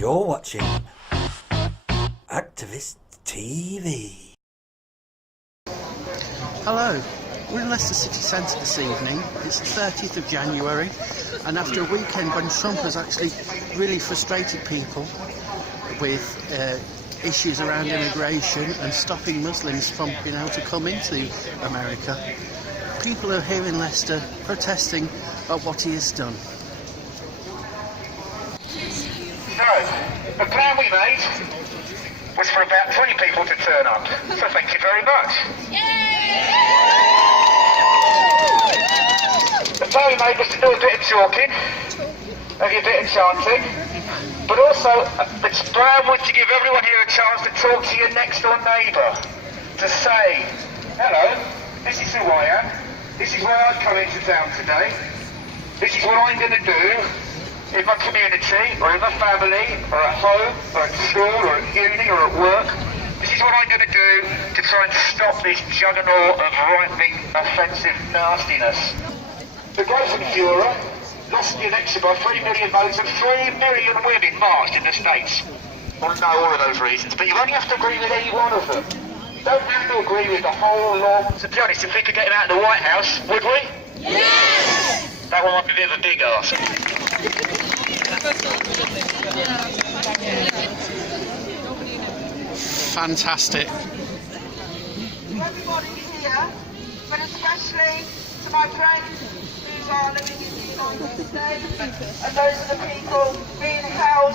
You're watching Activist TV. Hello, we're in Leicester City Centre this evening. It's the 30th of January, and after a weekend when Trump has actually really frustrated people with issues around immigration and stopping Muslims from being able to come into America, people are here in Leicester protesting at what he has done. So, the plan we made was for about 20 people to turn up. So thank you very much. The plan we made was to do a bit of talking, maybe a bit of chanting, but also the plan was to give everyone here a chance to talk to your next door neighbour, to say, hello, this is who I am, this is where I've come into town today, this is what I'm going to do in my community, or in my family, or at home, or at school, or at uni, or at work. This is what I'm going to do to try and stop this juggernaut of right-wing, offensive nastiness. The Growth Führer lost the election by 3 million votes and 3 million women marched in the States. Well, no, all of those reasons, but you only have to agree with any one of them. You don't have to agree with the whole lot. To be honest, if we could get him out of the White House, would we? Yes! That one might be a bit of a big ask. Fantastic. To everybody here, but especially to my friends who are living in the United States, and those are the people being held,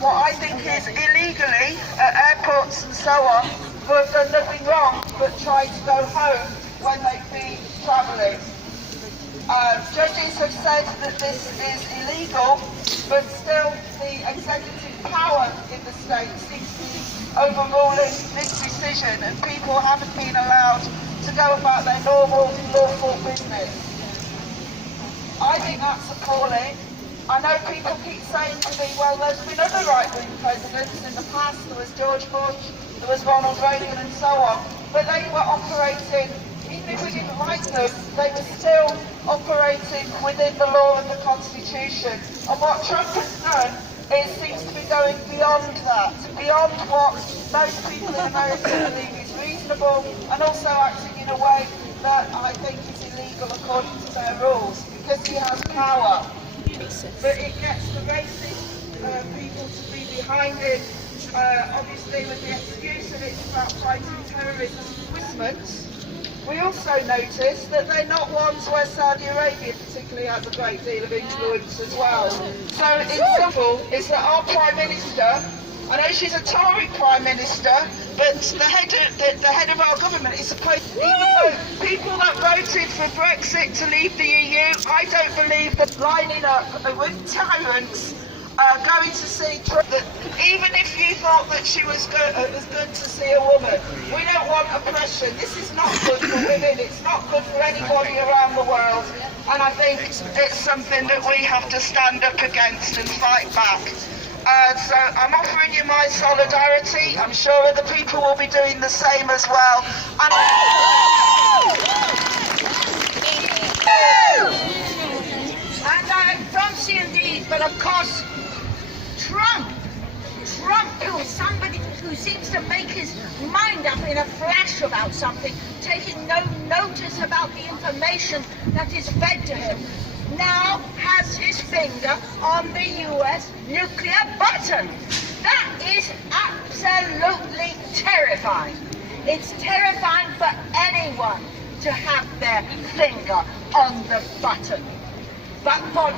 what I think is illegally at airports and so on, who have done nothing wrong but try to go home when they've been travelling. Judges have said that this is illegal, but still the executive power in the state seems to be overruling this decision, and people haven't been allowed to go about their normal, lawful business. I think that's appalling. I know people keep saying to me, well, there's been other right-wing presidents in the past. There was George Bush, there was Ronald Reagan and so on, but they were operating, even if we didn't like them, they were still operating within the law and the Constitution. And what Trump has done is seems to be going beyond that, beyond what most people in America believe is reasonable, and also acting in a way that I think is illegal according to their rules, because he has power. But it gets the racist people to be behind it, obviously with the excuse that it's about fighting terrorism. We also notice that they're not ones where Saudi Arabia particularly has a great deal of influence as well. So example is that our Prime Minister, I know she's a Tory Prime Minister, but the head of our government is supposed to, even though people that voted for Brexit to leave the EU, I don't believe that lining up with tyrants going to see Trump, that even if you thought that she was good, it was good to see a woman. We don't want oppression. This is not good for women. It's not good for anybody around the world. And I think it's something that we have to stand up against and fight back. So I'm offering you my solidarity. I'm sure other people will be doing the same as well. And I don't see indeed, but of course, Trump, who is somebody who seems to make his mind up in a flash about something, taking no notice about the information that is fed to him, now has his finger on the US nuclear button. That is absolutely terrifying. It's terrifying for anyone to have their finger on the button. But for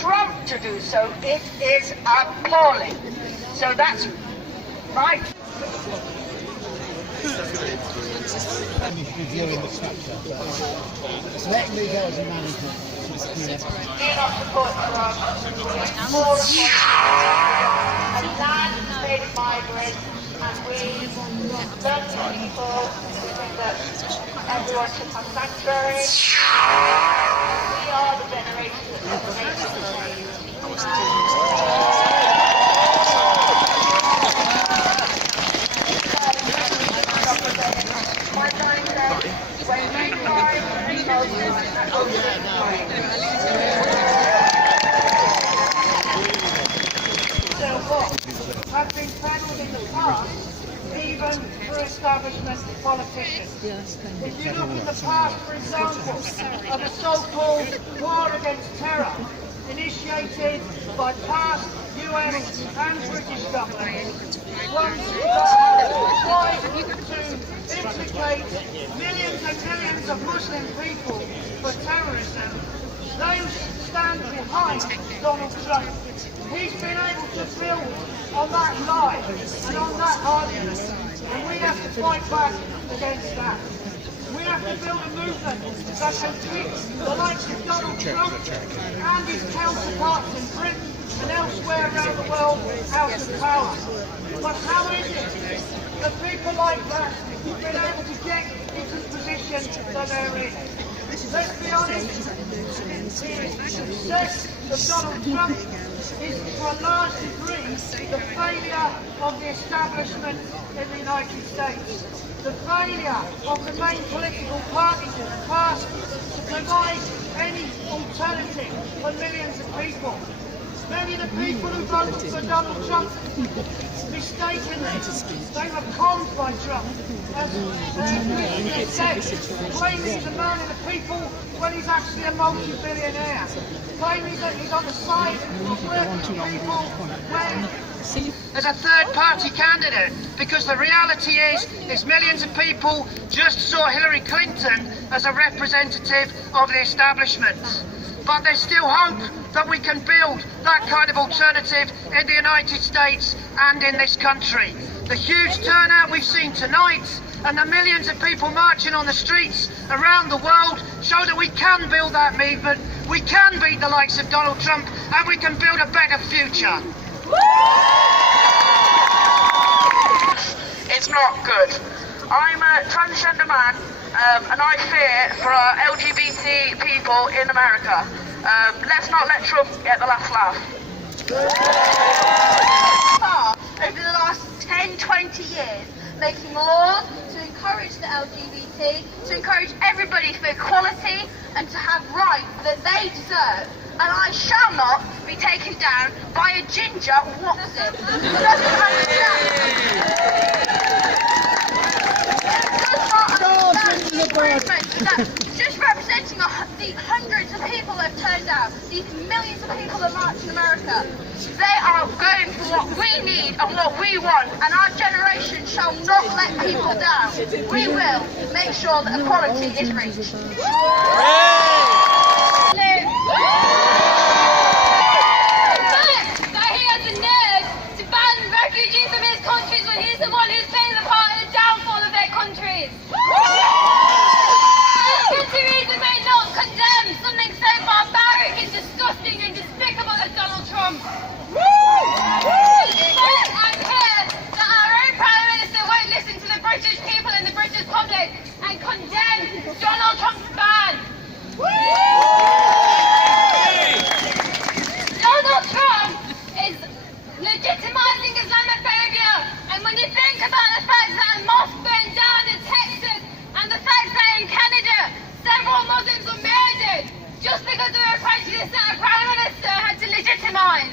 Trump to do so, it is appalling. So that's right. Reviewing the structure. So let me go as a management. Do not support Trump. More a land-made migrant, and we learn to people that everyone should have sanctuary. We are the generation that my mind says, when you find so what? have been peddled in the past, even for establishment politicians. If you look in the past, for example, of the so-called war against terror, initiated by past US and British governments, ones that have tried to implicate millions and millions of Muslim people for terrorism, they stand behind Donald Trump. He's been able to build on that lie and on that argument, and we have to fight back against that. We have to build a movement that can keep the likes of Donald Trump and his counterparts in Britain and elsewhere around the world out of power. But how is it that people like that have been able to get into the position that they're in? Let's be honest, the success of Donald Trump is to a large degree the failure of the establishment in the United States. The failure of the main political parties in the past to provide any alternative for millions of people. Many of the people who voted for Donald Trump, mistakenly, they were conned by Trump. As Christian said, claiming he's a man of the people when he's actually a multi-billionaire. Claiming that he's on the side of working people when as a third-party candidate, because the reality is millions of people just saw Hillary Clinton as a representative of the establishment. But there's still hope that we can build that kind of alternative in the United States and in this country. The huge turnout we've seen tonight and the millions of people marching on the streets around the world show that we can build that movement, we can beat the likes of Donald Trump, and we can build a better future. It's not good. I'm a transgender man and I fear for our LGBT people in America. Let's not let Trump get the last laugh. Over the last 10-20 years, making laws to encourage the LGBT, to encourage everybody for equality and to have rights that they deserve. And I shall not be taken down by a ginger Watson who doesn't understand. The movement that just representing the hundreds of people that have turned out, these millions of people that march in America, they are going for what we need and what we want, and our generation shall not let people down. We will make sure that equality is reached. He has the nerve to ban refugees from his countries when he's the one who's playing the part in the downfall of their countries. Countries may not condemn something so barbaric and disgusting and despicable as Donald Trump. I'm here that our own Prime Minister won't listen to the British people and the British public and condemn Donald Trump's ban. Donald Trump is legitimising Islamophobia, and when you think about the fact that a mosque burned down in Texas and the fact that in Canada several Muslims were murdered just because of a prejudice that a Prime Minister had to legitimise.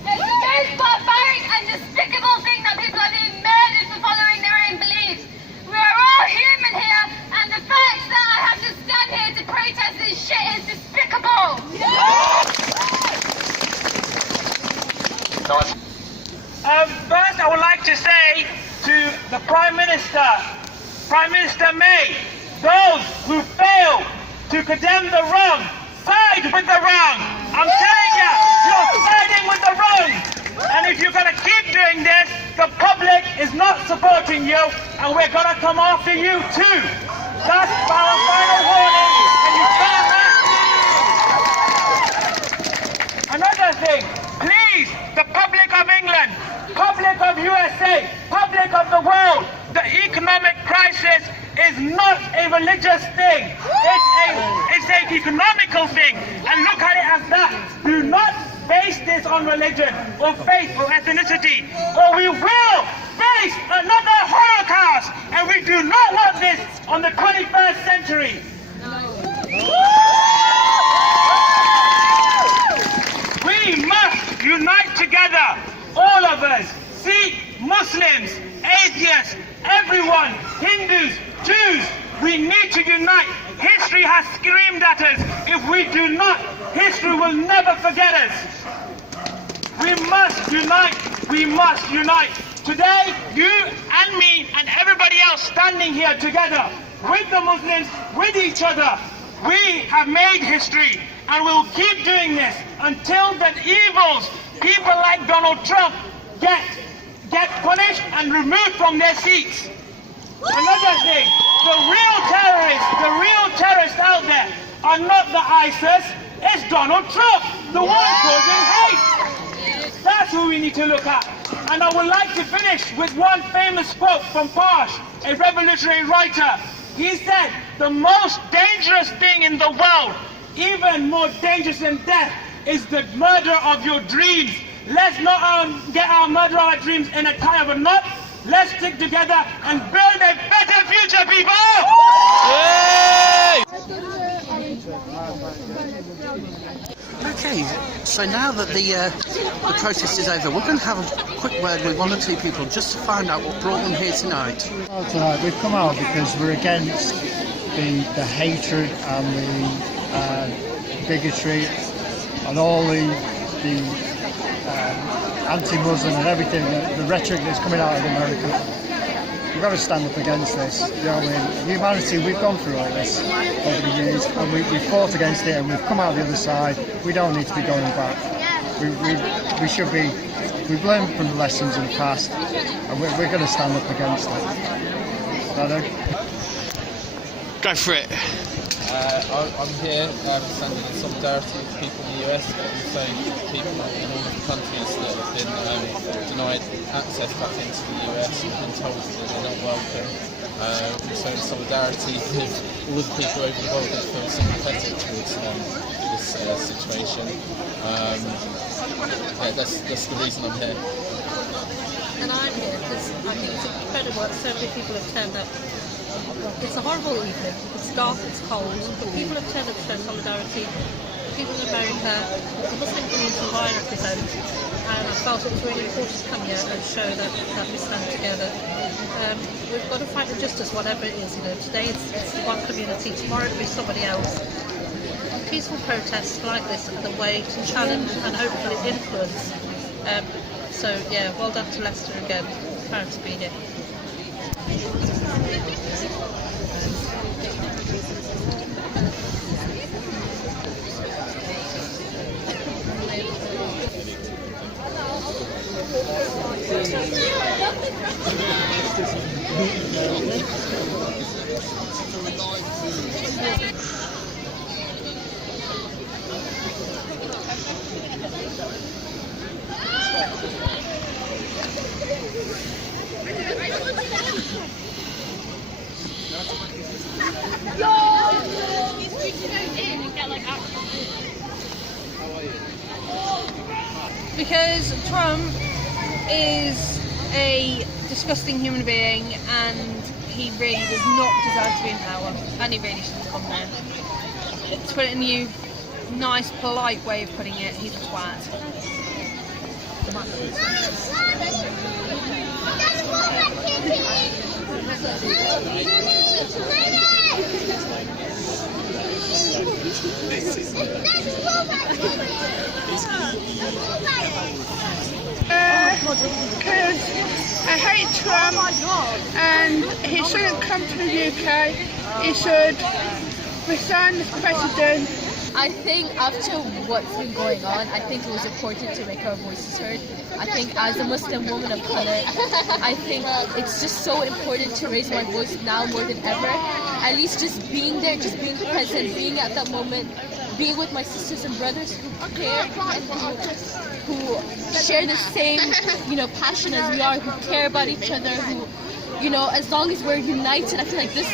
It's the most barbaric and despicable thing that people are being murdered for following their own beliefs. We are all human here, and the fact that I have to stand here to protest this shit is despicable. First, I would like to say to the Prime Minister, Prime Minister May, those who fail to condemn the wrong, side with the wrong. I'm telling you, you're siding with the wrong. And if you're going to keep doing this, the public is not supporting you, and we're going to come after you too. That's our final warning, and you can't have. Another thing, please, the public of England, public of USA, public of the world, the economic crisis is not a religious thing. It's an economical thing, and look at it as that. Do not base this on religion or faith or ethnicity, or we will face another Holocaust, and we do not want this on the 21st century. We must unite together, all of us. Muslims, atheists, everyone, Hindus, Jews, we need to unite. History has screamed at us. If we do not, history will never forget us. We must unite. We must unite. Today, you and me and everybody else standing here together with the Muslims, with each other, we have made history, and we'll keep doing this until the evils, people like Donald Trump, get punished and removed from their seats. Another thing, the real terrorists out there are not the ISIS, it's Donald Trump, the one causing hate. That's who we need to look at. And I would like to finish with one famous quote from Pash, a revolutionary writer. He said, the most dangerous thing in the world, even more dangerous than death, is the murder of your dreams. Let's not get our murder of our dreams in a tie of a knot. Let's stick together and build a better future, people! Yay! Okay, so now that the protest is over, we're going to have a quick word with one or two people just to find out what brought them here tonight. Well, tonight we've come out because we're against the hatred and the bigotry and all the anti-Muslim and everything, the rhetoric that's coming out of America. We've got to stand up against this. You know what I mean? Humanity, we've gone through all this over the years, and we fought against it, and we've come out the other side. We don't need to be going back. We should be. We've learned from the lessons in the past, and we're going to stand up against it. Righto? Go for it. I'm here standing in solidarity with people in the US, but also people in all of the countries that have been denied access back into the US and been told that they're not welcome. Also in solidarity with all of the people over the world that feel sympathetic towards this situation. Yeah, that's the reason I'm here. And I'm here because I think it's incredible that so many people have turned up. It's a horrible evening, it's dark, it's cold, but people have turned up to show solidarity. People in America, the Muslim community who I represent, and I felt it was really important to come here and show that we stand together. We've got to fight for justice, whatever it is. You know, today it's one community, tomorrow it'll be somebody else. Peaceful protests like this are the way to challenge and hopefully influence. So yeah, well done to Leicester again. Proud to be here. Because Trump is a disgusting human being and he really does not deserve to be in power, and he really shouldn't come there. To put it in a nice, polite way of putting it, he's a twat. Because I hate Trump and he shouldn't come to the UK. He should resign as president. I think after what's been going on, I think it was important to make our voices heard. I think as a Muslim woman of color, I think it's just so important to raise my voice now more than ever. At least just being there, just being present, being at that moment, being with my sisters and brothers who care and who share the same, passion as we are, who care about each other, who, as long as we're united, I feel like this,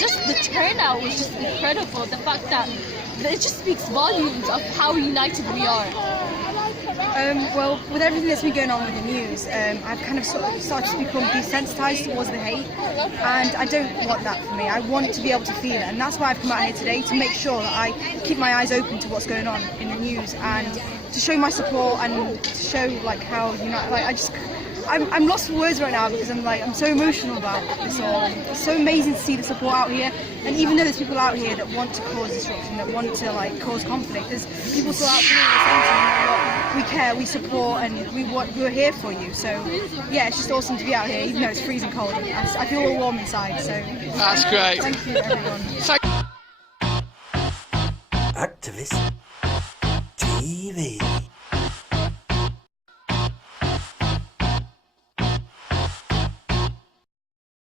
just the turnout was just incredible. The fact that it just speaks volumes of how united we are. Well, with everything that's been going on with the news, I've kind of sort of started to become desensitised towards the hate, and I don't want that for me. I want to be able to feel it, and that's why I've come out here today, to make sure that I keep my eyes open to what's going on in the news and to show my support and to show how united. I'm lost for words right now because I'm so emotional about this all, and it's so amazing to see the support out here. And even though there's people out here that want to cause disruption, that want to cause conflict, there's people still out here saying, we care, we support, and we're here for you. So yeah, it's just awesome to be out here, even though it's freezing cold. I feel all warm inside. So that's great. Thank you, everyone. Activist TV.